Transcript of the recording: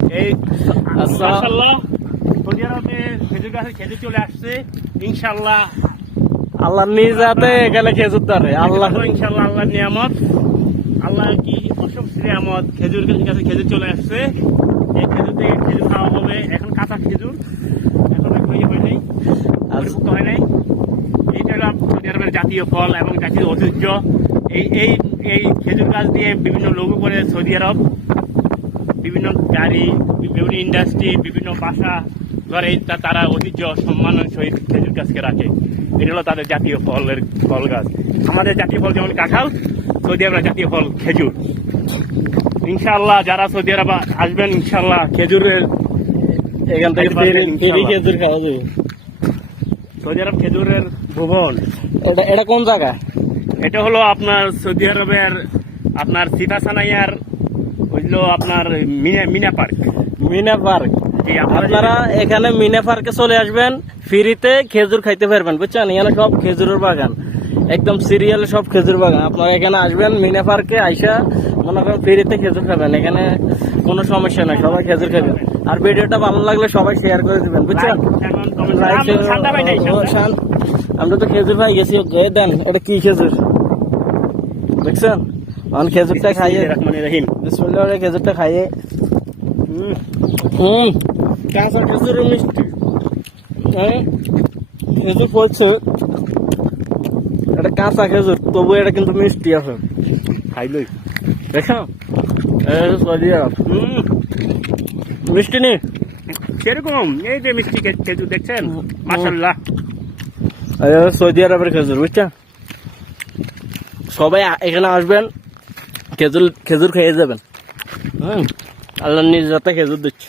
এই মাশাআল্লাহ সৌদি আরবে খেজুর গাছে খেজুর চলে আসছে ইনশাআল্লাহ। আল্লাহ নিজ হাতে এখানে খেজুর ধরে। আল্লাহ ইনশাআল্লাহ আল্লাহর নিয়ামত, আল্লাহ কি অসংখ্য নিয়ামত। খেজুর গাছে খেজুর চলে আসছে, এই খেজুর থেকে খেজুর খাওয়া হবে। এখন কাঁচা খেজুর, এখন ইয়ে হয় নাই, পরিপক্ক হয় নাই। এইটা হলো সৌদি আরবের জাতীয় ফল এবং জাতীয় ঐতিহ্য। এই এই এই খেজুর গাছ দিয়ে বিভিন্ন লোগো করে সৌদি আরব, বিভিন্ন গাড়ি, বিভিন্ন ইন্ডাস্ট্রি, বিভিন্ন বাসা ঘরে তারা ঐতিহ্য সম্মানের সহিত খেজুর গাছকে রাখে। এটা হলো তাদের জাতীয় ফল গাছ। আমাদের জাতীয় ফল যেমন কাঁঠাল, সৌদি আরবের জাতীয় ফল খেজুর। ইনশাআল্লাহ যারা সৌদি আরব আসবেন ইনশাআল্লাহ খেজুরের এখান থেকে ফেরি খেজুর খাওয়া যাবে। সৌদি আরব খেজুরের ভুবন। এটা কোন জায়গা? এটা হলো আপনার সৌদি আরবের আপনার সিফা সানাইয়ার হইলো আপনার মিনা পার্ক। মিনা পার্ক। আপনারা এখানে মিনা পার্কে চলে আসবেন, ফ্রিতে খেজুর খাইতে পারবেন, বুঝছেন? এখানে সব খেজুরের বাগান, একদম সিরিয়ালে সব খেজুর বাগান। আপনারা এখানে আসবেন মিনা পার্কে, আইসা মনে করেন ফ্রিতে খেজুর খাবেন। এখানে কোনো সমস্যা নাই, সবাই খেজুর খাবেন। আর ভিডিওটা ভালো লাগলে সবাই শেয়ার করে দিবেন, বুঝছেন? আমরা তো খেজুর পাই গেছি। দেন, এটা কি খেজুর দেখছেন? খেজুরটা খাইয়ে বিসমিল্লাহ, খেজুরটা খাইয়ে। কাঁচা খেজুর মিষ্টি, খেজুর পড়ছে, এটা কাঁচা খেজুর, তবু এটা কিন্তু মিষ্টি আছে। খাইলই দেখো মিষ্টি নেই সেরকম। এই যে মিষ্টি খেজুর দেখছেন, মাশাআল্লাহ। সৌদি আরবের খেজুর, বুঝছেন? সবাই এখানে আসবেন, খেজুর খেয়ে যাবেন। আল্লাহ নিজ হাতে খেজুর দিচ্ছে।